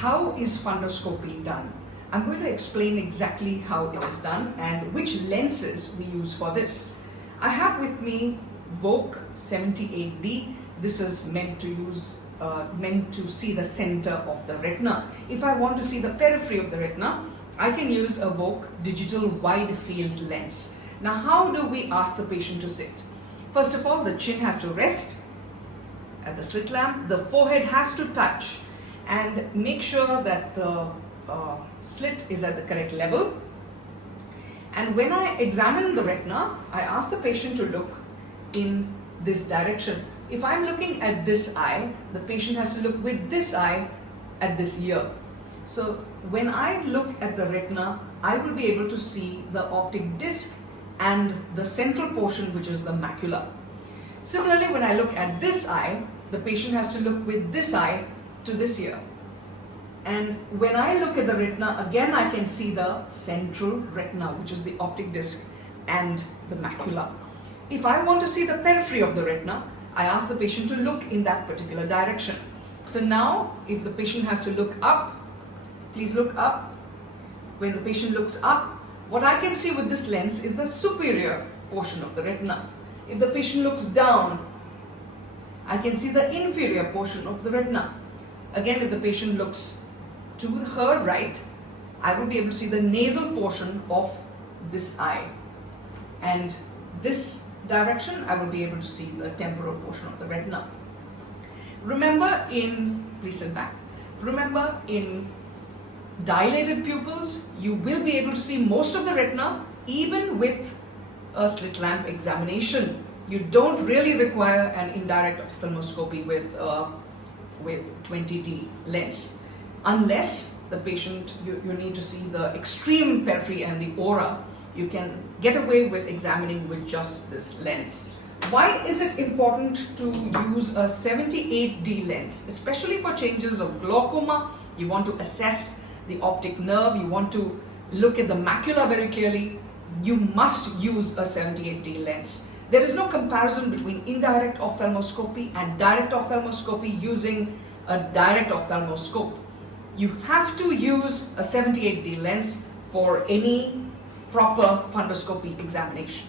How is fundoscopy done? I'm going to explain exactly how it is done and which lenses we use for this. I have with me Voke 78D. This is meant to see the center of the retina. If I want to see the periphery of the retina, I can use a Voke digital wide field lens. Now, how do we ask the patient to sit? First of all, the chin has to rest at the slit lamp, the forehead has to touch, and make sure that the slit is at the correct level. And when I examine the retina, I ask the patient to look in this direction. If I'm looking at this eye, the patient has to look with this eye at this ear. So when I look at the retina, I will be able to see the optic disc and the central portion, which is the macula. Similarly, when I look at this eye, the patient has to look with this eye to this ear. And when I look at the retina, again I can see the central retina, which is the optic disc and the macula. If I want to see the periphery of the retina, I ask the patient to look in that particular direction. So now, if the patient has to look up, please look up. When the patient looks up, what I can see with this lens is the superior portion of the retina. If the patient looks down, I can see the inferior portion of the retina. Again, if the patient looks to her right, I will be able to see the nasal portion of this eye. And this direction, I will be able to see the temporal portion of the retina. Please sit back. Remember, in dilated pupils, you will be able to see most of the retina even with a slit lamp examination. You don't really require an indirect ophthalmoscopy with 20D lens, unless the patient, you need to see the extreme periphery and the aura. You can get away with examining with just this lens. Why is it important to use a 78D lens? Especially for changes of glaucoma, you want to assess the optic nerve, you want to look at the macula very clearly, you must use a 78D lens. There is no comparison between indirect ophthalmoscopy and direct ophthalmoscopy using a direct ophthalmoscope. You have to use a 78D lens for any proper fundoscopy examination.